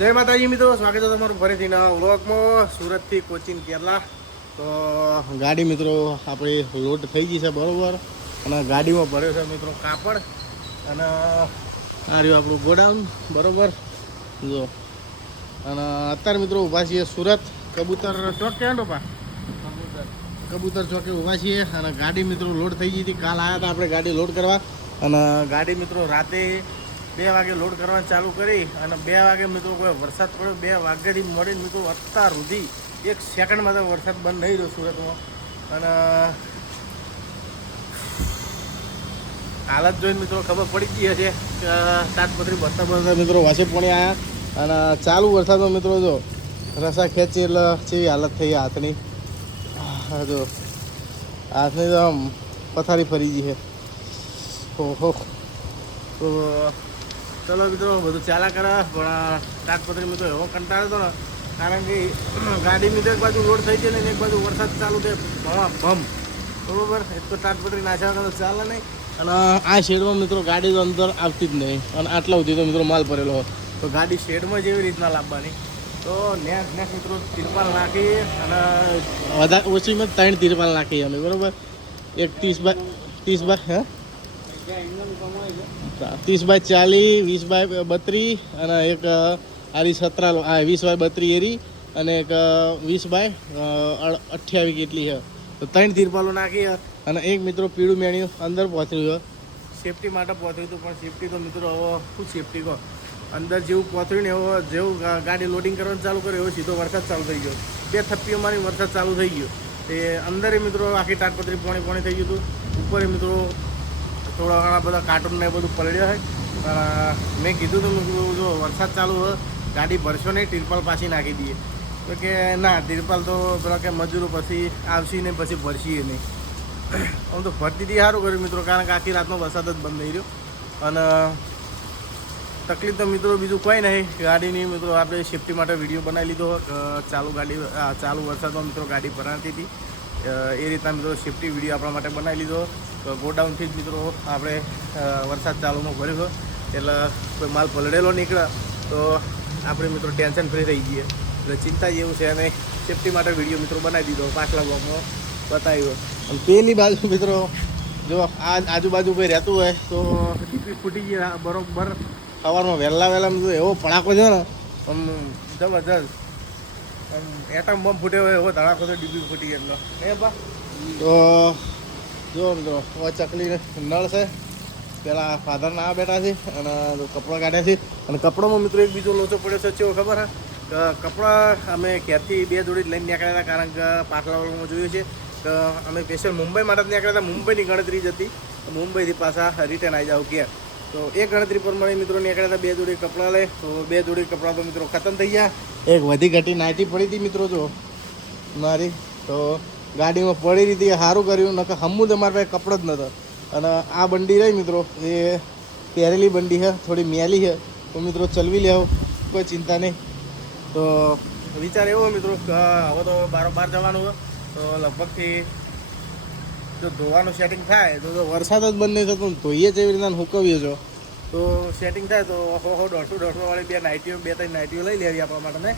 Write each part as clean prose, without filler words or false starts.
જય માતાજી મિત્રો, સ્વાગત છે તમારું ફરીથી નવા વ્લોગમાં. સુરતથી કોચીન કેરલા. તો ગાડી મિત્રો આપણી લોડ થઈ ગઈ છે બરાબર, અને ગાડીમાં ભર્યો છે મિત્રો કાપડ, અને આ રહ્યું આપણું ગોડાઉન બરાબર જો. અને અત્યારે મિત્રો ઊભા છીએ સુરત કબૂતર ચોક ક્યાં ટોપા કબૂતર ચોકે ઊભા છીએ. અને ગાડી મિત્રો લોડ થઈ ગઈ હતી. કાલ આવ્યા હતા આપણે ગાડી લોડ કરવા, અને ગાડી મિત્રો રાતે 2 વાગે લોડ કરવાનું ચાલુ કરી, અને 2 વાગે મિત્રો કોઈ વરસાદ પડ્યો. 2 વાગ્યાથી મળીને મિત્રો અત્યાર સુધી 1 સેકન્ડમાં તો વરસાદ બંધ નહીં રહ્યો સુરતમાં. અને હાલત જોઈને મિત્રો ખબર પડી ગઈ હશે કે તાટપત્રી બસતા મિત્રો વાસે પણ આવ્યા. અને ચાલુ વરસાદમાં મિત્રો જો રસા ખેંચી એટલે કેવી હાલત થઈ હાથની. જો હાથની તો આમ પથારી ફરી ગઈ છે. ઓહો. તો ચલો મિત્રો બધું ચાલ્યા કરે, પણ તાટપત્રી મિત્રો એવો કંટાળો હતો ને, કારણ કે ગાડી મિત્રો એક બાજુ લોડ થઈ ગઈ ને એક બાજુ વરસાદ ચાલુ થાય ભમ બરાબર. એક તો તાટપત્રી નાખ્યા તો ચાલે નહીં, અને આ શેડમાં મિત્રો ગાડી તો અંદર આવતી જ નહીં. અને આટલા સુધી તો મિત્રો માલ ભરેલો હોય તો ગાડી શેડમાં જેવી રીતના લાવવાની. તો નેક્સ્ટ મિત્રો તિરપાલ નાખી, અને વધારે ઓછીમાં 3 તિરપાલ નાખી અમે બરાબર. એક 30 બાય હે 30x40, 20x32, અને એક આરી 17 20x32 એરી, અને એક 20x28 કેટલી છે. તો 3 તિરપાલો નાખી, અને એક મિત્રો પીળું મેણ્યું અંદર પહોંચ્યું સેફટી માટે પહોંચ્યું હતું. પણ સેફટી તો મિત્રો હવે શું સેફટી કહો, અંદર જેવું પહોંચ્યું ને એવો જેવું ગાડી લોડિંગ કરવાનું ચાલુ કર્યું એવો સીધો વરસાદ ચાલુ થઈ ગયો. 2 થપ્પીઓ મારી વરસાદ ચાલુ થઈ ગયો. તે અંદર મિત્રો આખી તાટપત્રી પોણી થઈ ગયું હતું. ઉપર મિત્રો થોડા ઘણા બધા કાર્ટૂન ને બધું પલળ્યો હોય. પણ મેં કીધું હતું જો વરસાદ ચાલુ હોય ગાડી ભરશો નહીં, તિરપાલ પાછી નાખી દઈએ. તો કે ના, તિરપાલ તો પેલા કે મજૂરો પછી આવશી ને પછી ભરશીએ નહીં. આમ તો ભરતી હતી સારું કર્યું મિત્રો, કારણ કે આખી રાતનો વરસાદ જ બંધ નહીં રહ્યો. અને તકલીફ તો મિત્રો બીજું કોઈ નહીં, ગાડીની મિત્રો આપણે સેફટી માટે વિડીયો બનાવી લીધો. ચાલુ વરસાદમાં મિત્રો ગાડી ભરાતી હતી, એ રીતના મિત્રો સેફટી વિડીયો આપણા માટે બનાવી લીધો. તો ગોડાઉનથી જ મિત્રો આપણે વરસાદ ચાલુમાં ભર્યો, એટલે કોઈ માલ પલળેલો નીકળે તો આપણે મિત્રો ટેન્શન ફ્રી થઈ જઈએ. એટલે ચિંતા જેવું છે, અને સેફટી માટે વિડીયો મિત્રો બનાવી દીધો, પાછલા બ્લોગમાં બતાવ્યો. અને પેલી બાજુ મિત્રો જો આ આજુબાજુ કોઈ રહેતું હોય તો ડીપી ફૂટી ગયા બરોબર. સવારમાં વહેલા મિત્રો એવો પડાકો છે ને આમ જબરજસ્ત, આમ એટમ બોમ્બ ફૂટ્યો હોય એવો ધડાકો તો ડીપી ફૂટી એટલો એ બા. તો જો મિત્રો ચકલી નળ છે, પેલા ફાધરના આ બેઠા છે, અને કપડાં કાઢ્યા છે. અને કપડામાં મિત્રો એક બીજો લોચો પડ્યો છે. કેવો ખબર હા, કપડાં અમે ઘેરથી 2 જોડી લઈને નીકળ્યા હતા, કારણ કે પાછલા વાળમાં જોયું છે કે અમે સ્પેશિયલ મુંબઈ માટે જ નીકળ્યા હતા. મુંબઈની ગણતરી જ હતી, મુંબઈથી પાછા રિટર્ન આવી જાવ ઘેર. તો એ ગણતરી પ્રમાણે મિત્રો નીકળ્યા હતા. 2 જોડી કપડાં લઈ, તો 2 જોડી કપડાં તો મિત્રો ખતમ થઈ ગયા. એક વધી ઘટી નાઇટી પડી હતી મિત્રો જો મારી, તો ગાડીમાં પડી હતી. સારું કર્યું, નકર હમું જ અમારા પાસે કપડો જ નહોતો. અને આ બંડી રહી મિત્રો એ પહેરેલી બંડી છે, થોડી મેલી છે, તો મિત્રો ચલવી લેવો, કોઈ ચિંતા નહીં. તો વિચાર એવો મિત્રો કે હવે તો બારોબાર જવાનું હોય, તો લગભગથી જો ધોવાનું સેટિંગ થાય તો વરસાદ જ બંધ નહીં થતો, ધોઈએ જેવી રીતના હુકવીએ છો તો સેટિંગ થાય તો 100-150 વાળી 2 નાઇટીઓ 2-3 નાઇટીઓ લઈ લેવી આપણા માટે ને.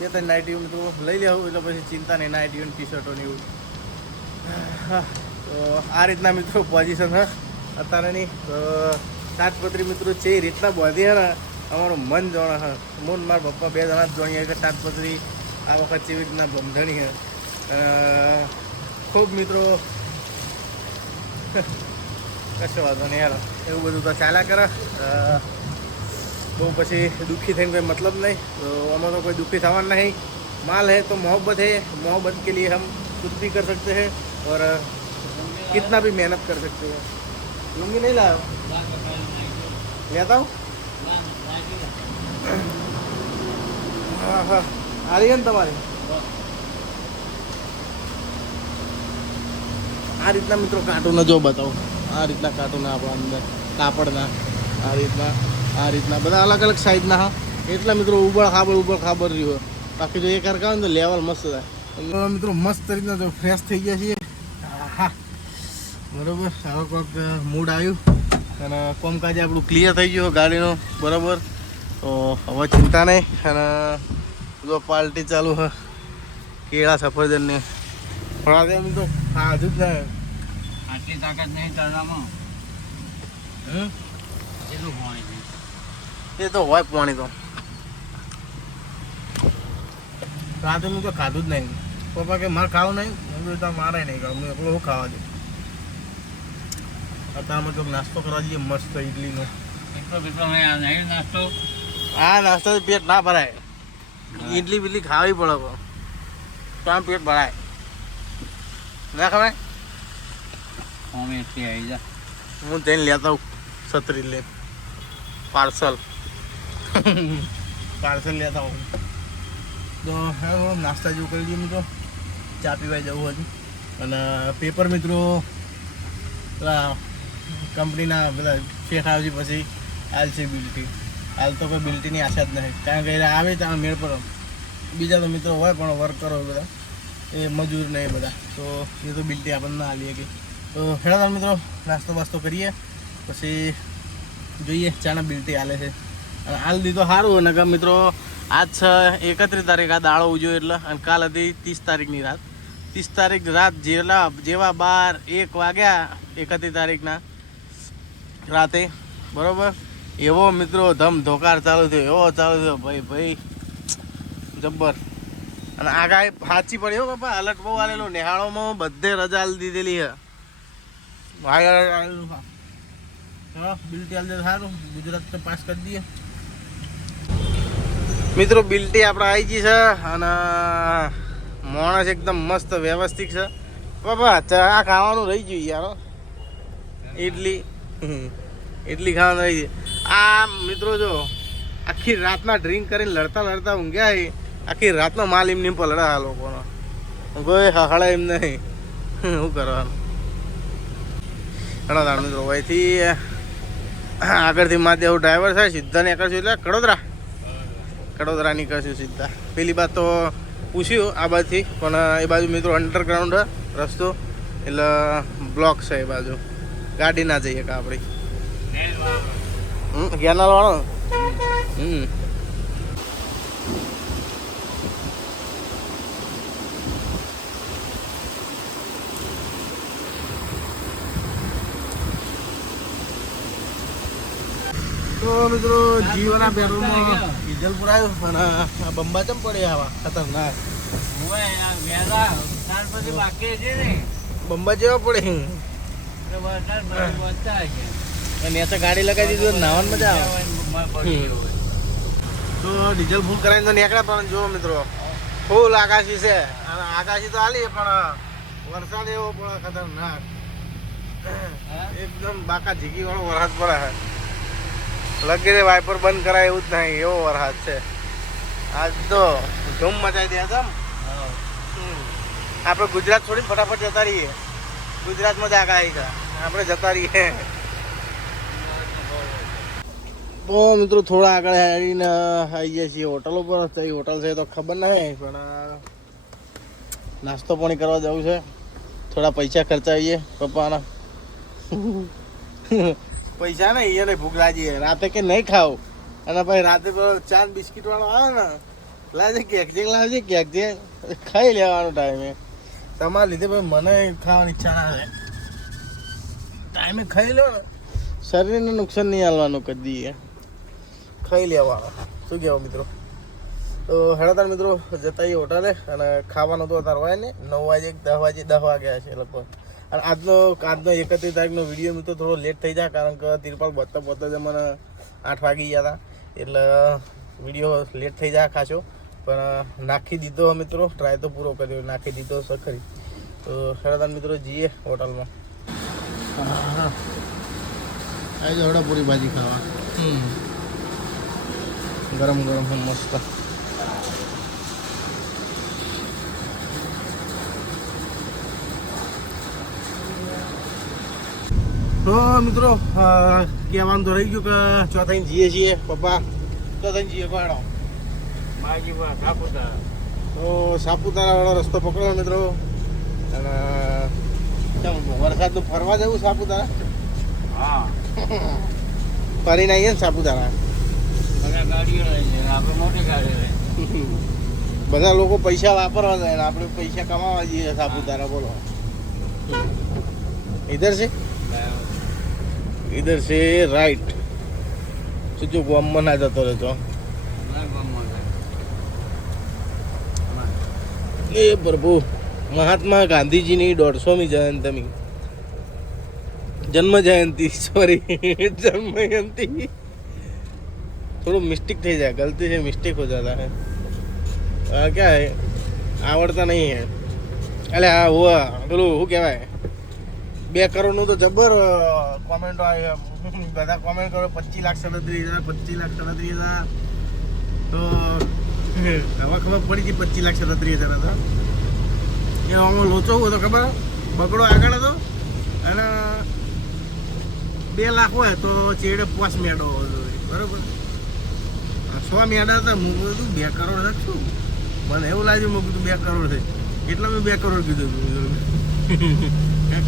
2-3 નાઇટીઓ મિત્રો લઈ લેવું, એટલે પછી ચિંતા નહીં નાઇટીઓ ટી શર્ટો ને એવું. તો આ રીતના મિત્રો પોઝિશન છે અત્યારેની. તો તાટપત્રી મિત્રો છે એ રીતના બાંધી છે ને, અમારું મન જાણે છે. હું મારા પપ્પા 2 જણા જ જાણીએ કે તાટપત્રી આ વખત કેવી રીતના બંધણી છે. ખૂબ મિત્રો કશો વાંધો નહીં યાર, એવું બધું તો ચાલ્યા કરે. બહુ પછી દુઃખી થઈને કોઈ મતલબ નહીં. તો આમાં તો કોઈ દુઃખી થવાનું नहीं. माल है तो मोहब्बत है, मोहब्बत के लिए हम कुछ भी कर सकते हैं और कितना भी मेहनत कर सकते हैं. लुंगी नहीं लाया लेता हूँ. हाँ हाँ आ रही है ना તમારી. આ રીતના મિત્રો કાર્ટૂન જો બતાવો, આ રીતના કાર્ટૂન આપણા અંદર કાપડના આ રીતના બધા અલગ અલગ સાઈઝના. હા એટલા મિત્રો ઉબળ ખાબર રહ્યો. બાકી જો એક હરકા ને તો લેવલ મસ્ત થાય. મિત્રો મસ્ત રીતના જો ફ્રેશ થઈ ગયા છીએ. હા બરાબર, હવે કોઈક મૂડ આવ્યું અને કોમકાજ આપણું ક્લિયર થઈ ગયું ગાડીનો બરાબર. તો હવે ચિંતા નહીં. અને જો પાર્ટી ચાલુ હ કેળા સફરજનની થોડા એમ તો ખાધું જ નહીં. આટલી તાકાત નહીં તળવામાં. કેટલું પાણી છે? એ તો હોય પાણી તો રાતે હું તો ખાધું જ નહીં. પપ્પા કે મારે ખાવું નહીં, હું તો મારે નહીં ખાવું, હું એકલો હું ખાવા દઉં. અત્યારમાં તો નાસ્તો કરવા જઈએ મસ્ત ઇડલીનો. એટલો નહીં નાસ્તો. આ નાસ્તાથી પેટ ના ભરાય. ઇડલી બીડલી ખાવી પડે તો આમ પેટ ભરાય ના ખવાય. અમે એટલી આવી જા. હું જઈને લેતા આવું છત્રી લે પાર્સલ લેતા આવું. તો હા નાસ્તા જેવું કરી દઈએ મિત્રો. ચા પીવા જવું હતું. અને પેપર મિત્રો પેલા કંપનીના પેલા શેઠ આવશે પછી હાલ છે બિલ્ટી. હાલ તો કોઈ બિલ્ટીની આશા જ નહીં, કારણ કે આવે ત્યાં મેળ પર. બીજા તો મિત્રો હોય પણ વર્કરો બધા એ મજૂર ને એ બધા, તો એ તો બિલ્ટી આપણને ના આલીએ કે. તો હેડા મિત્રો નાસ્તો બાસ્તો કરીએ પછી જોઈએ ચાના બિલ્ટી હાલે છે. અને હાલ દીધો સારું. અને કે મિત્રો આજ છે 31 તારીખ, આ દાડો ઉજ્યો એટલે. અને કાલ હતી 30 તારીખની રાત. 30 તારીખ રાત જેવા 12-1 વાગ્યા 31 તારીખના રાતે, બરાબર એવો મિત્રો ધમધોકાર ચાલુ થયો, એવો ચાલુ થયો ભાઈ જબ્બર. અને આગાહી સાચી પડી હો બાપા, અલર્ટ બહુ આવેલો. નિહાળોમાં બધે રજા દીધેલી છે. બિલ્ટી હાલ દે સારું, ગુજરાત તો પાસ કરી દઈએ મિત્રો. બિલ્ટી આપણે આવી ગઈ છે. અને માણસ એકદમ મસ્ત વ્યવસ્થિત છે બાપા. ચા ખાવાનું રહી ગયું યાર. ઇડલી ખાવાનું રહી ગઈ. આ મિત્રો જો આખી રાતના ડ્રિંક કરીને લડતા ઊંઘ્યા. આખી રાતનો માલ એમની પલડા આ લોકોનો, કોઈ હળે એમ નહીં. શું કરવાનું હળો મિત્રો. અહીંથી આગળથી મહાદેવ ડ્રાઈવર છે, સીધા નીકળશું એટલે કડોદરા નીકળશું સીધા. પેલી બાદ તો પૂછ્યું આ બાજુથી, પણ એ બાજુ મિત્રો અંડરગ્રાઉન્ડ રસ્તો એટલે બ્લોક છે એ બાજુ, ગાડી ના જઈએ કે આપણી. કેનાલ વાળો. તો મિત્રો જીવના પેટ્રોલમાં ડીઝલ પુરાયું. અને આ બંબા ચમ પડે આવા ખતરનાક બંબા જેવા પડે. અને તો ગાડી લગાવી દીધું, નાવાની મજા આવે. તો ડીઝલ ફૂલ કરાવીને તો નીકળ્યા. પણ જો મિત્રો ફૂલ આકાશી છે. અને આકાશી તો હાલી પણ વરસાદ એવો પડે ખતરનાક, એકદમ બાકા ઝીકી વાળો વરસાદ પડે. લગી રે વાઇપર બંધ કરાય એવું જ નહીં, એવો વરસાદ છે આજ તો. ધૂમ મચાવી દે છે. આપણે ગુજરાત છોડી ફટાફટ જતા રહીએ. ગુજરાતમાં જ આગાહી છે, આપણે જતા રહીએ. તો મિત્રો થોડા આગળ આવીને આવી ગયા છીએ હોટલ ઉપર. તો એ હોટલ છે તો ખબર નહીં, પણ નાસ્તો પાણી કરવા જવું છે. થોડા પૈસા ખર્ચાવીએ પપ્પાના. પૈસા નહીં એને ભૂખ લાગી રાતે કે નહીં ખાવ. અને ભાઈ રાતે ચા બિસ્કીટ વાળો આવે ને, લાવજે કેક લાવજે કેક જે ખાઈ લેવાનો ટાઈમે. તમારા લીધે ભાઈ મને ખાવાની ઈચ્છા ના થાય. ટાઈમે ખાઈ લો ને, શરીરને નુકસાન નહીં આવવાનું કદી, ખાઈ લેવાનું. શું કહેવું મિત્રો? તો હેડાતાર મિત્રો જતા એ હોટલે. અને ખાવાનું તો અત્યારે હોય ને 9 વાગે 10 વાગ્યા છે લગભગ. અને આજનો 31 તારીખનો વિડીયો મિત્રો થોડો લેટ થઈ જાય, કારણ કે તિરપાલ બોતતા જ મને 8 વાગી ગયા હતા. એટલે વિડીયો લેટ થઈ જાય ખાસો. પણ નાખી દીધો મિત્રો, ટ્રાય તો પૂરો કર્યો, નાખી દીધો સખરી. તો હેડાતાર મિત્રો જઈએ હોટલમાં. આવી જાવ પૂરી ભાજી ખાવા. ગરમ મસ્ત. તો મિત્રો કહેવાનું તો રહી ગયું કે ચોથાઈ જઈએ છીએ પપ્પા. ચોથાઈ જઈએ પાડો સાપુતારા. તો સાપુતારા વાળો રસ્તો પકડો મિત્રો. અને વરસાદનું ફરવા જવું સાપુતારા. હા ફરીને આવીએ ને સાપુતારા. બધા ગાડીઓ લઈ જાય આપણે મોટી ગાડી લઈ બધા લોકો પૈસા વાપરવા જાય ને આપણે પૈસા કમાવા જઈએ સાપુતારા બોલો ઇધર છે ઇધર છે રાઈટ જો ગામમાં ના જતો રહેતો એ પ્રભુ મહાત્મા ગાંધીજીની 150મી જયંતી जन्म जयंती सॉरी जन्म जयंती थोड़ा मिस्टेक થઈ જાય गलती से मिस्टेक हो जाता है क्या है આવડતા નહીં है અલે હા હુઆ પેલું શું કહેવાય 2 કરોડનું તો જબર કોમેન્ટો આવી બધા કોમેન્ટ કરો 25,37,000 25,37,000 તો હવે ખબર પડી ગઈ 25,37,000 હતા એ આમાં લોચો હતો ખબર બગડો આગળ હતો અને 2 લાખ હોય તો ચેડે 5 મેડો બરોબર 6 મેડા હતા હું કીધું 2 કરોડ રાખશું મને એવું લાગ્યું મેં કીધું 2 કરોડ છે એટલે મેં 2 કરોડ કીધું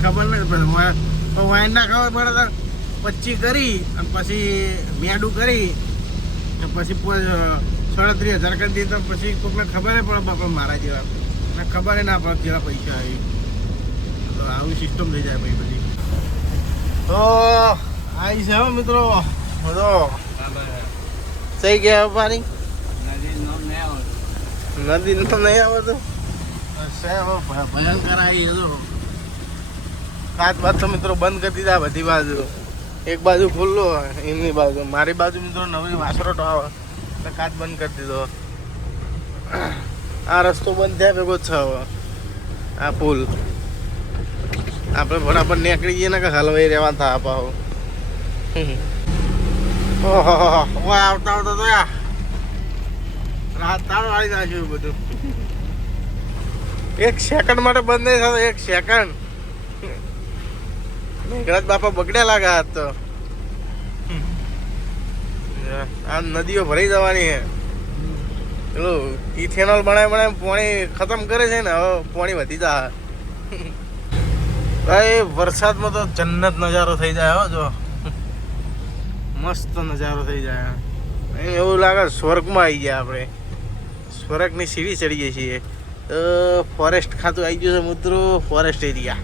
ખબર નથી પછી વાઈન ના ખબર પડે 25 કરી અને પછી મેડું કરી પછી 37,000 કરી દીધા પછી કોઈને ખબર પડે બાપા મારા જેવા ને ખબર ના પડે જેવા પૈસા આવી તો આવી સિસ્ટમ થઈ જાય ભાઈ બધી તો આવી છે મિત્રો બધો સહી ગયા પાણી નદી તો નહીં આવતું ભયંકર આવી તો કાચ બાદ તો મિત્રો બંધ કરી દીધા બધી બાજુ એક બાજુ ખુલ્લો એમની બાજુ મારી બાજુ મિત્રો નવી વાસરોટો આવે એટલે કાચ બંધ કરી દીધો આ રસ્તો બંધ થયા ભેગો જ છે હવે આ પુલ આપણે બરાબર નીકળી જઈએ ને કે હલવાઈ રહેવા થા પાહો ઓહો આવતા આવતા તો રાત તાળ વાળી નાખ્યું બધું 1 સેકન્ડ માટે બંધ નહીં થતો 1 સેકન્ડ મેઘરાજ બાપા બગડ્યા લાગે હાથ તો આ નદીઓ ભરાઈ જવાની છે પેલું ઇથેનોલ બનાવી પાણી ખતમ કરે છે ને હવે પાણી વધી જાય ભાઈ વરસાદમાં તો જન્નત નજારો થઈ જાય હો જો મસ્ત નજારો થઈ જાય એવું લાગે સ્વર્ગમાં આવી ગયા આપણે સ્વર્ગની સીડી ચડીએ છીએ તો ફોરેસ્ટ ખાતું આવી ગયું છે મિત્રો ફોરેસ્ટ એરિયા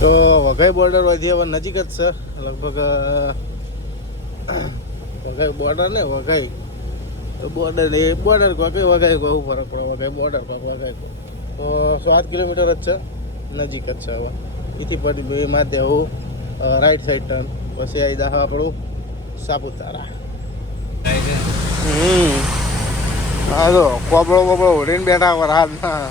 તો વઘઈ બોર્ડર વધી હવે નજીક જ છે લગભગ વઘઈ બોર્ડર ને વઘઈ તો બોર્ડર એ બોર્ડર કહો કે વઘઈ કહું ફરક પડે વઘઈ બોર્ડર કહો વઘઈ કહો તો 7 કિલોમીટર જ છે નજીક જ છે હવે એથી પડી એમાં દેવું રાઈટ સાઈડ ટર્ન પછી આવી જાય આપણું સાપુતારા હા તો કોબળો બોબળો ઉડીને બેઠા વરસાદમાં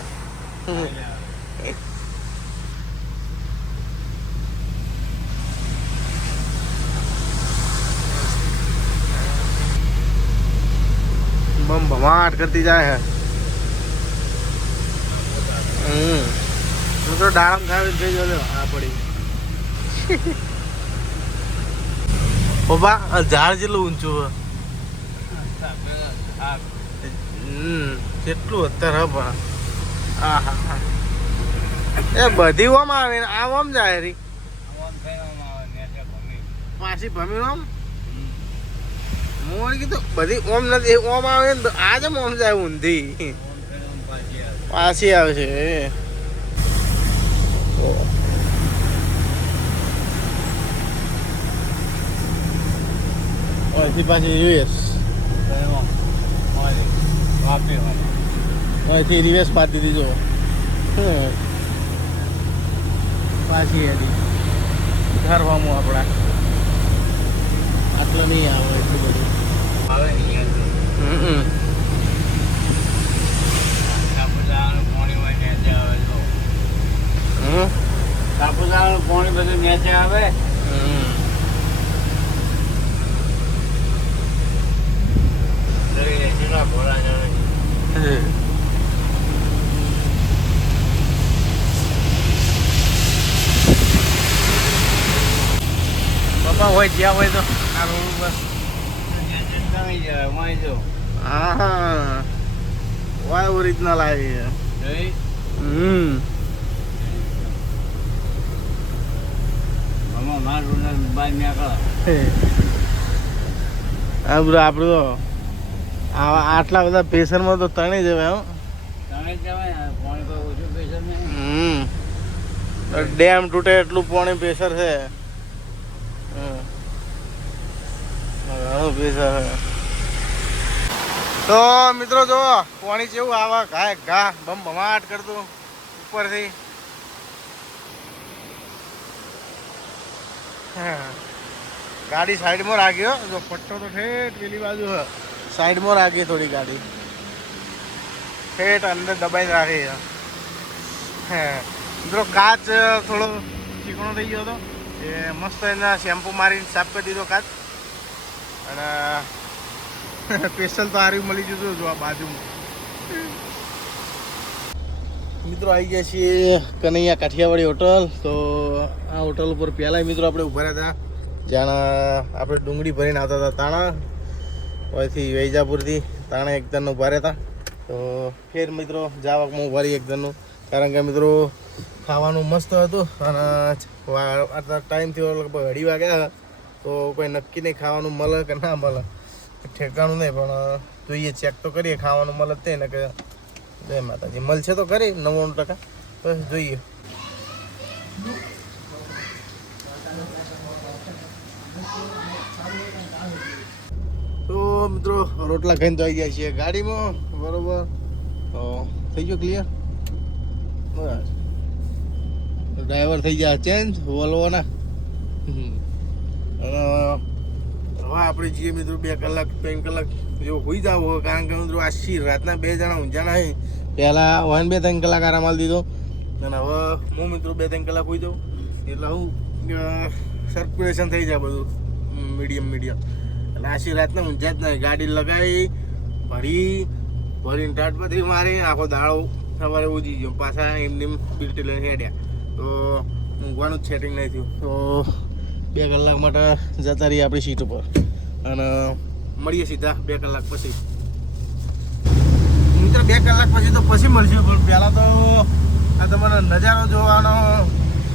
બમ ભમાટ કરતી જાય હે હું તો ડાળમ ખાવી થઈ ગયો આ પડી બાબા ઝાડ જેટલું ઊંચું કેટલું અત્યારે હા હા હા એ બધી ઓમ આવે ને આ ઓમ જાય રી પાછી ભમી ઓમ મોર કીધું બધી ઓમ નથી ઓમ આવે ને આ જ ઓમ જાય ઊંધી પાછી આવશે અહીંથી પાછી રિવેસ અહીંથી રિવેસ પાડી દીધી જો પાછી હતી ઘર વામું આપણા આટલું નહીં આવે એટલું બધું આવે સાપુતારાનું પાણી બધું નીચે આવે બાપા હોય જ્યાં હોય તો આ રોડ ઉપર હા વાય ઓરિજિનલ આવી બહાર નીકળે આ બધું આપણું તો આટલા બધા પ્રેશરમાં તો તણી જવાય હો. તણે જવાય ને, પાણી કોઈ ઓછું પ્રેશર નહીં. ડેમ તૂટે એટલું પાણી પ્રેશર છે. ઘણું પ્રેશર છે. તો મિત્રો જો પાણી જેવું આવે ઘા ઘા બમ ભમાટ કરતું ઉપરથી. ગાડી સાઈડમાં રાખ્યો જો પટ્ટો તો ઠેઠ પેલી બાજુ હ સાઈડમાં રાખી થોડી ગાડી ઠેઠ અંદર દબાઈને રાખી છે. મિત્રો કાચ થોડો ચીકણો થઈ ગયો હતો એ મસ્ત એના શેમ્પુ મારીને સાફ કરી દીધો કાચ. અને સ્પેશિયલ તો આર્યું મળી જતું જો આ બાજુમાં. મિત્રો આવી ગયા છીએ કનૈયા કાઠિયાવાડી હોટલ. તો આ હોટલ ઉપર પહેલાં મિત્રો આપણે ઊભા રહ્યા હતા જ્યાં આપણે ડુંગળી ભરીને આવતા હતા તાણા અહીંથી વૈજાપુરથી તાણા એકદમ ઊભા રહ્યા હતા. તો ફેર મિત્રો જાવકમાં ઊભા રહી એકદમનું કારણ કે મિત્રો ખાવાનું મસ્ત હતું અને આટલા ટાઈમથી લગભગ 2:30 વાગ્યા તો કોઈ નક્કી નહીં ખાવાનું મળે કે ના મળે ઠેકાણું નહીં પણ જોઈએ ચેક તો કરીએ ખાવાનું મળે તે ને કે જય માતાજી મળશે તો ખરી 99% બસ જોઈએ. તો મિત્રો રોટલા ખાઈને તો આવી જાય છીએ ગાડીમાં બરોબર. તો થઈ ગયો ક્લિયર બસ. ડ્રાઈવર થઈ ગયા ચેન્જ વોલ્વોના. અને હવે આપણે જઈએ મિત્રો 2 કલાક 3 કલાક જો હોઈ જાવ કારણ કે મિત્રો આશી રાતના 2 જણા ઊંઝાણા છે. પહેલાં 2-3 કલાક આરામ આલી દીધો અને હવે હું મિત્રો 2-3 કલાક હોઈ જાઉં એટલે હું સર્ક્યુલેશન થઈ જાય બધું મીડિયમ એટલે આશી રાતના ઊંઝા જ નહીં. ગાડી લગાવી ભરીને ટાટ પછી મારી આખો દાડો સવારે ઉજી ગયો પાછા એમની બિલ્ટ લઈને હેડ્યા તો ઊંઘવાનું જ સેટિંગ નહીં થયું. તો 2 કલાક માટે જતા રહીએ આપણી સીટ ઉપર અને મળીએ સીધા 2 કલાક પછી. મિત્ર 2 કલાક પછી તો પછી મળશે પણ પહેલાં તો આ તમારો નજારો જોવાનો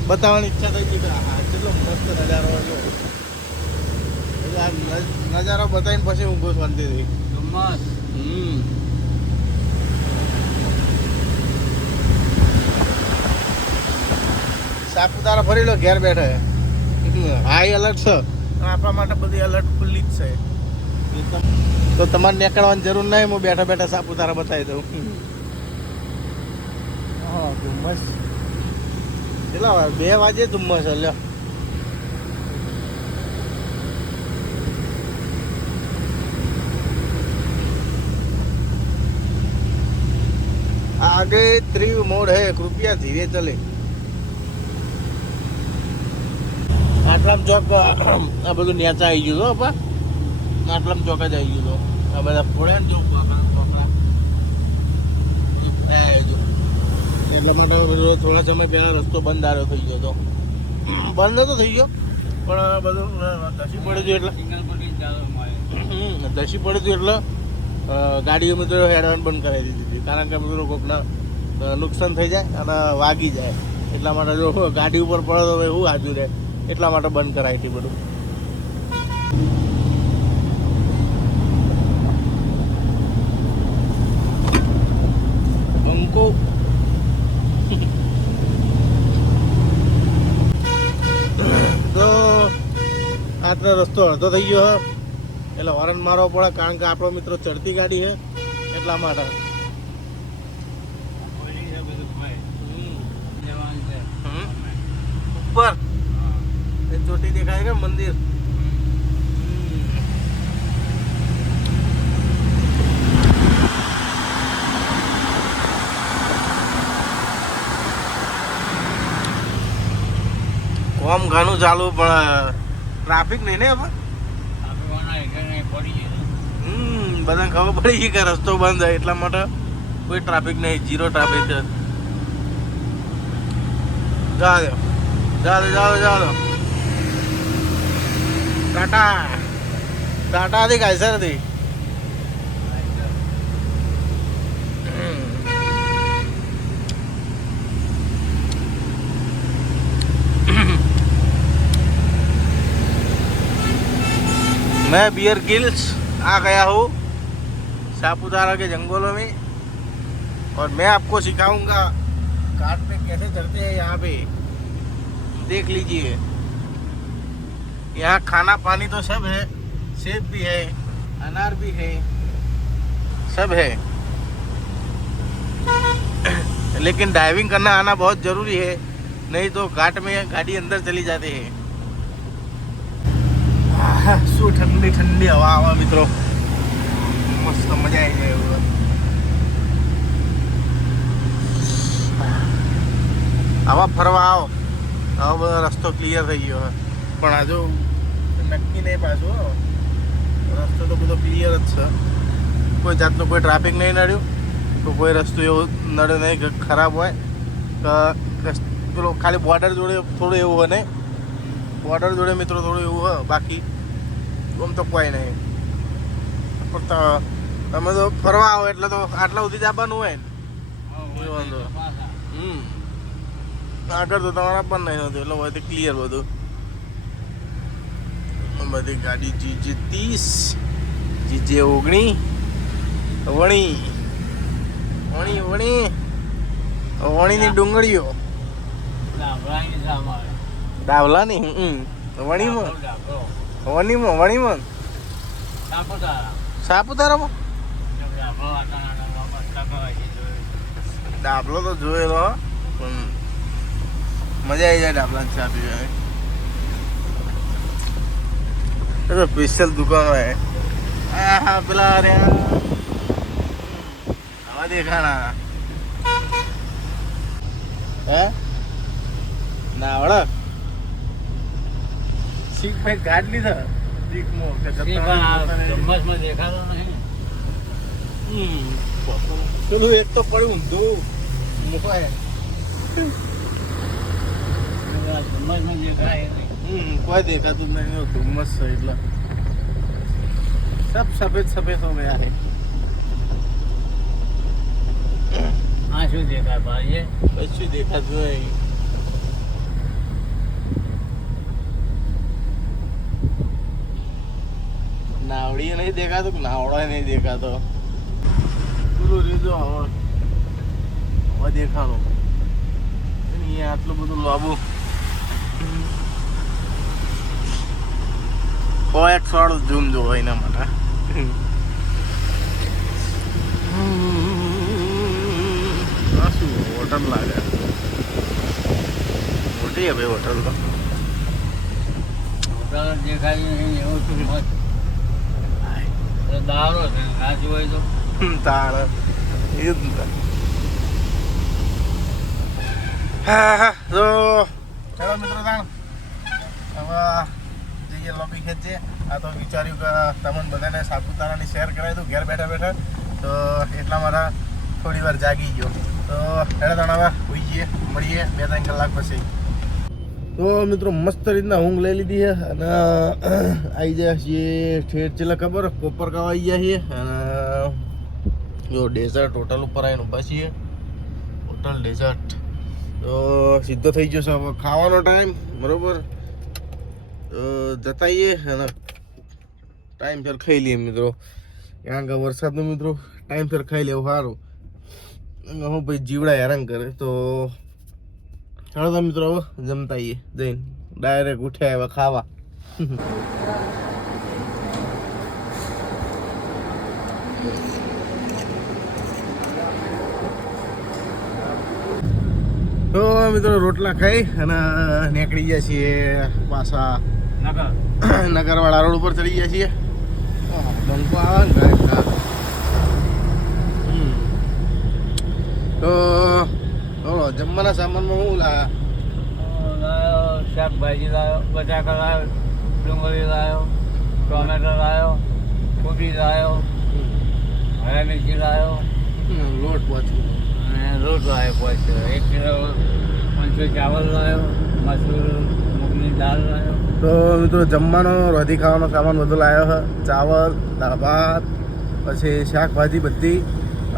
બતાવવાની ઈચ્છા થઈ ગઈ કે હા કેટલો મસ્ત નજારો જો. એટલે આ નજારો બતાવીને પછી ઊંઘો શાંતિથી. મસ્ત. સાપુતારા ફરી લો ઘેર બેઠે હાઈ એલર્ટ છે આપણા માટે બધી એલર્ટ ખુલ્લી જ છે. તો તમારે નીકળવાની જરૂર નહીં હું બેઠા બેઠા સાપુતારા બતાવી દઉં. હા ધુમ્મસ કેટલા વાર 2 વાગે ધુમ્મસ લ્યો. आगे त्रिव मोड़ है कृपया धीरे चले. આટલામ ચોક આ બધું નેચા આવી ગયું હતો આટલામ ચોક જ આવી ગયું હતો. આ બધા ફોડે ને જો એટલા માટે થોડા સમય પહેલા રસ્તો બંધ આવ્યો થઈ ગયો હતો. બંધ નતો થઈ ગયો પણ બધું દસી પડ્યું હતું એટલે દસી પડ્યું હતું એટલે ગાડીઓ મિત્રો હેડવાનું બંધ કરાવી દીધી હતી કારણ કે મિત્રો કોઈકને નુકસાન થઈ જાય અને વાગી જાય એટલા માટે જો ગાડી ઉપર પડે તો એવું હાજુ રહે એટલા માટે બંધ કરાવી હતી બધું. બંકો તો આટલો રસ્તો અડધો થઈ ગયો એટલે હોર્ન મારવો પડે કારણ કે આપણો મિત્રો ચડતી ગાડી છે એટલા માટે. ઉપર એ ચોટી દેખાય કે મંદિર. કોમ ઘણું ચાલુ પણ ટ્રાફિક નહીં ને હવે બધાને ખબર પડી ગઈ કે રસ્તો બંધ છે એટલા માટે કોઈ ટ્રાફિક નહીં 0 ટ્રાફિક છે. જા દો ટાટા હતી કાયસર હતી. मैं बियर गिल्स आ गया हूँ सापुतारा के जंगलों में और मैं आपको सिखाऊंगा घाट पे कैसे चढ़ते हैं यहाँ पे देख लीजिए यहाँ खाना पानी तो सब है सेब भी है अनार भी है सब है लेकिन ड्राइविंग करना आना बहुत ज़रूरी है नहीं तो घाट में गाड़ी अंदर चली जाती है શું ઠંડી ઠંડી હવા આવે મિત્રો મસ્ત મજા આવી જાય એવું આવા ફરવા આવો આવો બધો રસ્તો ક્લિયર થઈ ગયો પણ હજુ નક્કી નહીં પાછું રસ્તો તો બધો ક્લિયર જ છે કોઈ જાતનું કોઈ ટ્રાફિક નહીં નડ્યું તો કોઈ રસ્તો એવો નડ્યો નહીં કે ખરાબ હોય કે પેલો ખાલી બોર્ડર જોડે થોડું એવું હોય ને બોર્ડર જોડે મિત્રો થોડું એવું હોય બાકી આમ તો કોઈ નહીં પણ તમે તો ફરવા આવો એટલે તો આટલા સુધી જ આવવાનું હોય ને એ વાંધો આગળ તો તમારે આપવાનું નહીં હોતું એટલે હોય ક્લિયર બધું બધી ગાડી જીજે 30 જીજે 19 વણીની ડુંગળીઓ ડાવલાની વણીમાં સાપુતારામાં ડાબલો તો જોયેલો પણ મજા આવી જાય ડાબલા ચા પીવાની સ્પેશિયલ દુકાન હોય હા પેલા અરે આવા દેખાણા હે નાવડા શીખ ભાઈ ગાડ લીધા શીખમો કે ધમ્મસમાં દેખાતો નહીં પેલું એક તો પડ્યું ઊંધું મુકાય ધમ્મસમાં દેખાય કોઈ દેખાતું નહીં ધુમ્મસ છે એટલે सब सफेद सफेद हो गया है हाँ शू देखा भाई कશું દેખાતું નહીં નાવડી નહીં દેખાતો કે નાવડો નહીં દેખાતો પેલું રીજો હવે દેખાડો અહીંયા આટલું બધું લાંબુ એક વાળું ઝૂમ જોવો એના માટે શું હોટલ લાગે મોટી હે ભાઈ હોટલ તો દેખાય નહીં એવું શું દારો છે ના જોવાય તો તાર એ જ હા તો ચાલો મિત્રો તાણ હવે જઈએ લોબી ખેંચીએ આ તો વિચાર્યું કે તમને બધાને સાપુતારાની શેર કરાવી દઉં ઘેર બેઠા બેઠા તો એટલા મારા થોડી વાર જાગી ગયો તો હેડા તાણ હવે હોઈ જઈએ મળીએ 2-3 કલાક પછી તો મિત્રો મસ્ત રીતના ઊંઘ લઈ લીધી છે અને આવી ગયા છીએ ઠેઠ છેલ્લા ખબર કોપર કાવા આવી ગયા છીએ અને જો ડેઝર્ટ હોટલ ઉપર આવીને ઊભા છીએ હોટલ ડેઝર્ટ તો સીધો થઈ જશે હવે ખાવાનો ટાઈમ બરોબર જતાઈએ અને ટાઈમ સર ખાઈ લઈએ મિત્રો કારણ કે વરસાદનો મિત્રો ટાઈમ સર ખાઈ લેવું સારું હું ભાઈ જીવડા હેરાન કરે તો ચાલો તો મિત્રો હવે જમતા આવીએ જઈને ડાયરેક્ટ ઉઠ્યા હવે ખાવા તો મિત્રો રોટલા ખાઈ અને નીકળી ગયા છીએ પાછા નગરવાળા રોડ ઉપર ચડી ગયા છીએ બંકો આવે ને તો જમવાના સામાનમાં શું લાયો શાકભાજી લાવ્યો બટાકા લાવ્યો ડુંગળી લાવ્યો ટોમેટો લાવ્યો કોબી લાવ્યો હરા મિરચી લાવ્યો લોટ પહોંચી અને રોટ લાવ્યો પછી 1 કિલો 500 ચાવલ લાવ્યો મસૂર મૂંગની દાળ લાવ્યો તો મિત્રો જમવાનો રોધી ખાવાનો સામાન બધું લાવ્યો છે ચાવલ દાળ ભાત પછી શાકભાજી બધી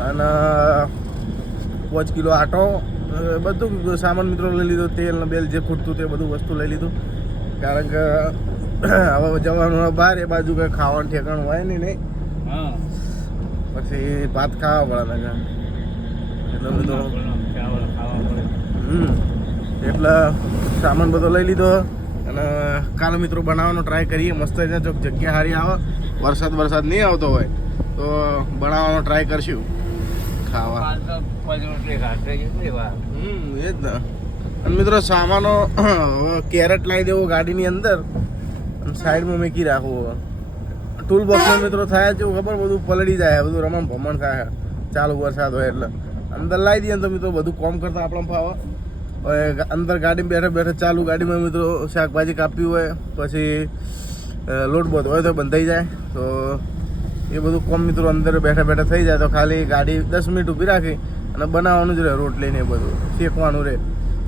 અને 5 કિલો આટો બધું સામાન મિત્રો લઈ લીધો તેલ ને બેલ જે ખૂટતું તે બધું વસ્તુ લઈ લીધું કારણ કે હવે જવાનું બહાર એ બાજુ કંઈ ખાવાનું ઠેકાણું હોય નહીં હા પછી ભાત ખાવા પડે ને એટલે બધો ચાવલ ખાવા પડે. એટલે સામાન બધો લઈ લીધો અને કાલે મિત્રો બનાવવાનો ટ્રાય કરીએ મસ્ત છે જો જગ્યા સારી આવે વરસાદ નહીં આવતો હોય તો બનાવવાનો ટ્રાય કરશું ખાવા કાલ તો પછી રોટલી ખાશે કેટલી વાર. એ જ ને અને મિત્રો સામાનો કેરેટ લાવી દેવો ગાડીની અંદર અને સાઈડમાં મૂકી રાખવું ટૂલ બોક્સમાં મિત્રો થાય છે ખબર બધું પલળી જાય બધું રમણ ભમણ થાય ચાલુ વરસાદ હોય એટલે અંદર લાવી દઈએ ને તો મિત્રો બધું કોમ કરતા આપણને ફાવે હવે અંદર ગાડીમાં બેઠા બેઠા ચાલુ ગાડીમાં મિત્રો શાકભાજી કાપવી હોય પછી લોટ બોટ હોય તો બંધાઈ જાય તો એ બધું કોમ મિત્રો અંદર બેઠા બેઠા થઈ જાય તો ખાલી ગાડી 10 મિનિટ ઊભી રાખી અને બનાવવાનું જ રહે રોટલી ને એ બધું શેકવાનું રહે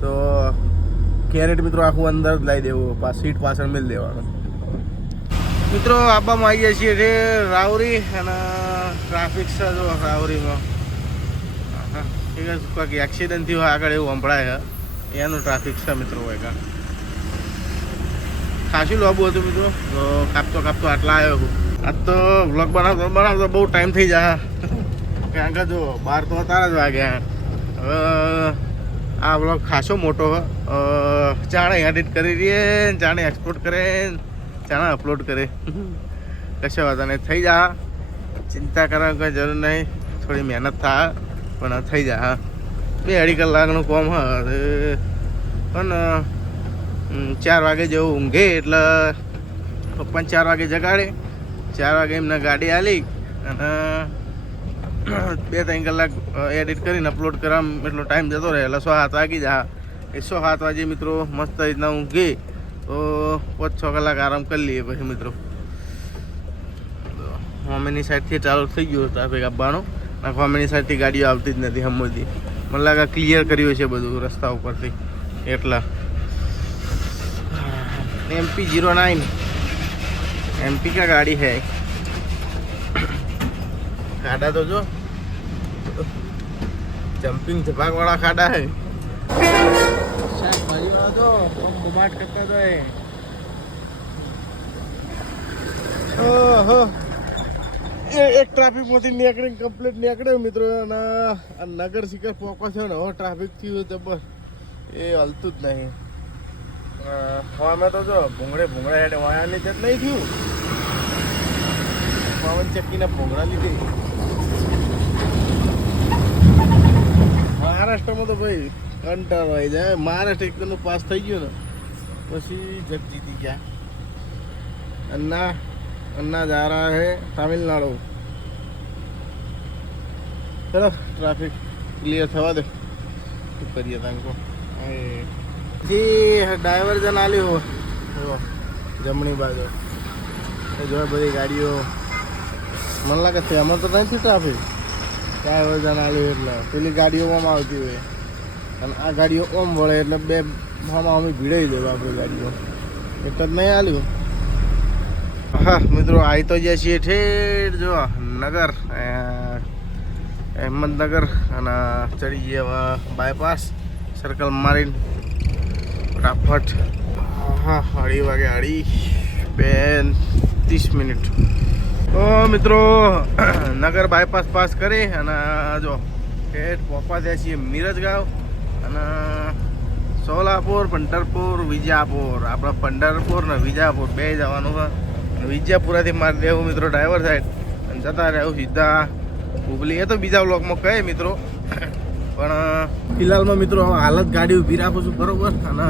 તો કેરેટ મિત્રો આખું અંદર જ લાવી દેવું સીટ પાછળ મેળ દેવાનું મિત્રો આબામાં આવી ગયા છીએ એટલે રાવરી અને ટ્રાફિક છે જો રાવરીમાં ઠીક છે કંઈક એક્સિડન્ટ થયું હોય આગળ એવું સંભળાય છે એનું ટ્રાફિક છે મિત્રો હોય કાં ખાસું લોબું હતું મિત્રો તો કાપતો આટલા આવ્યો છું આજ તો વ્લોગ બનાવતો બહુ ટાઈમ થઈ જાય કારણ કે જો 12 તો તારા જ વાગ્યા હવે આ વ્લોગ ખાસો મોટો ચાણે એડિટ કરી રહીએ ચાણે એક્સપોર્ટ કરે ચાણે અપલોડ કરે કશા વાત નહીં થઈ જા ચિંતા કરવાની કોઈ જરૂર નહીં થોડી મહેનત થાય પણ થઈ જાય 2-2.5 કલાકનું કામ હા પણ 4 વાગે જેવું ઊંઘે એટલે પપ્પાને 4 વાગે જગાડે 4 વાગે એમને ગાડી આલી અને 2-3 કલાક એડિટ કરીને અપલોડ કરવામાં એટલો ટાઈમ જતો રહે એટલે 6-7 વાગી જા એ 6-7 વાગે મિત્રો મસ્ત રીતના ઊંઘે તો 5-6 કલાક આરામ કરી લઈએ પછી મિત્રો હોમેની સાઈડથી ચાલુ થઈ ગયું ટ્રાફિક આપવાનું અને હોમેની સાઈડથી ગાડીઓ આવતી જ નથી હમણાંથી મને લાગે ક્લિયર કર્યું છે બધું રસ્તા ઉપરથી એટલા MP09 MP का गाड़ी है खाड़ा तो जो जंपिंग झपाक वाला खाड़ा है शायद तो घुमाट करता तो है એક ટ્રાફિક માંથી નીકળીને કમ્પ્લીટ નીકળ્યો મિત્રો અને નગર શિખર પોકો છે ને હવે ટ્રાફિક થયું જબર એ હલતું જ નહીં અમે તો જો ભૂંગળે હેડે વાયા લીધે જ નહીં થયું પવન ચક્કીને ભૂંગળા લીધી મહારાષ્ટ્રમાં તો ભાઈ કંટાળો આવી જાય મહારાષ્ટ્ર એકદમ પાસ થઈ ગયું ને પછી જગ જીતી ગયા अन्ना जा रहा है तमिलनाडु चलो ट्रैफिक क्लियर थवा दे करिए तांको जी डायवर्जन आली हो जमणी बाजू जो बड़ी गाड़ियों मन लागे फेमस तो नहीं थी ट्राफिक डायवर्जन आली એટલે પેલી ગાડીઓ ઓમ આવતી હોય અને આ ગાડીઓ ઓમ વળે એટલે બે ભામાં અમે ભીડાઈ દેવા આપણી ગાડીઓ એક જ નહીં આલ્યું હા મિત્રો આવી તો જાય છીએ ઠેર જો નગર અહેમદનગર અને ચડી ગયા બાયપાસ સર્કલ મારીને ફટાફટ હા 2:30 વાગે 30 મિનિટ તો મિત્રો નગર બાયપાસ પાસ કરી અને જો ઠેઠ પહોંચવા જાય છીએ મિરજગાંવ અને સોલાપુર પંઢરપુર વિજાપુર આપણે પંઢરપુર ને વિજાપુર બે જવાનું છે વિજાપુરાથી મારી દેવું મિત્રો ડ્રાઈવર સાઈડ અને જતા રહેવું સીધા હુબલી એ તો બીજા બ્લોકમાં કહે મિત્રો પણ ફિલહાલમાં મિત્રો હાલત ગાડી ઊભી રાખું છું બરોબર અને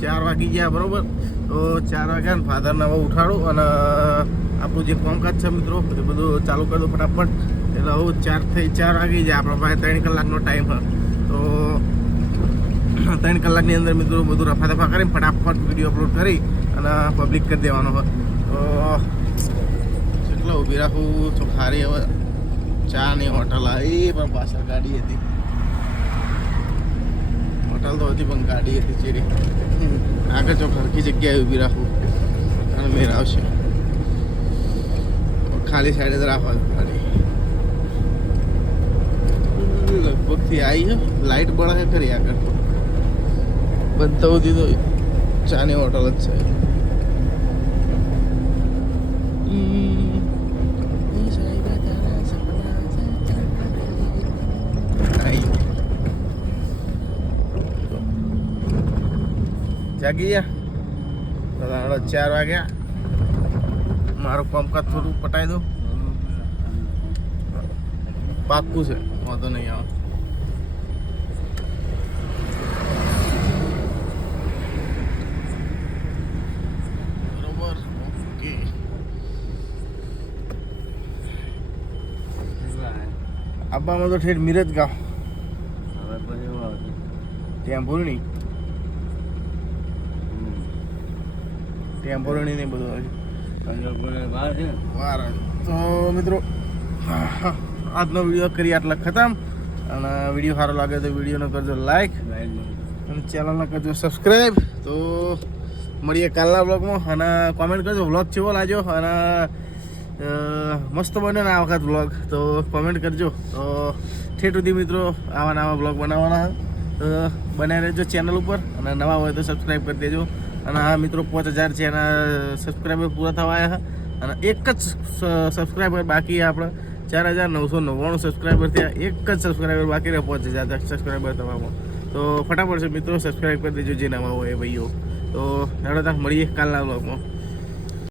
4 વાગી ગયા બરોબર તો 4 વાગ્યા ને ફાધરને હવે ઉઠાડું અને આપણું જે કામકાજ છે મિત્રો એ બધું ચાલુ કરી દઉં ફટાફટ એટલે હવે 4 વાગી જાય આપણા પાસે 3 કલાકનો ટાઈમ હોય તો 3 કલાકની અંદર મિત્રો બધું રફા દફા કરીને ફટાફટ વિડીયો અપલોડ કરી અને પબ્લિક કરી દેવાનો હોય તો કેટલો ઊભી રાખું તો ખારી હવે ચાની હોટલ આવી પણ પાછળ ગાડી હતી હોટલ તો હતી પણ ગાડી હતી ચેરી આગળ ચોક હરખી જગ્યાએ ઊભી રાખું અને મેર આવશે ખાલી સાઈડે જ રાખવાનું ગાડી લગભગથી આવી છે લાઇટ બળે ખરી આગળ બંધ થવું દીધું ચાની હોટલ જ છે જાગી ગયા તો 4 વાગ્યા. મારું કામકાજ થોડું પટાઈ દઉં. પાક્કું છે, વાંધો નહીં આવે. બરોબર, ઓકે. આબામાં તો ઠેઠ મિરજ ગામ હવે પછી એવું આવશે. ટેમ્પોરણી ટેમ્પોરણી ને બધું આવે છે. પંજરપુરે બહાર છે ને? વાર તો મિત્રો આજનો વિડીયો કરી આટલા ખતમ. અને વિડીયો સારો લાગે તો વિડીયોને કરજો લાઈક અને ચેનલને કરજો સબસ્ક્રાઈબ. તો મળીએ કાલના બ્લોગમાં. અને કોમેન્ટ કરજો વ્લોગ કેવો લાગ્યો અને મસ્ત બને ને આ વખત વ્લોગ તો કોમેન્ટ કરજો. તો ઠેઠ સુધી મિત્રો આવા નવા બ્લોગ બનાવવાના તો બનાવી રહેજો ચેનલ ઉપર. અને નવા હોય તો સબસ્ક્રાઈબ કરી દેજો. અને હા મિત્રો 5000 છે એના સબસ્ક્રાઈબર પૂરા થવા આવ્યા છે. અને એક જ સબસ્ક્રાઈબર બાકી આપણે 4999 સબસ્ક્રાઈબર થયા. એક જ સબસ્ક્રાઈબર બાકી રહે 5000 સબસ્ક્રાઈબર થવામાં. તો ફટાફટ મિત્રો સબસ્ક્રાઈબ કરી દેજો જે નવા હોય એ ભાઈઓ. તો હેડો ત્યાં મળીએ કાલના બ્લોગમાં.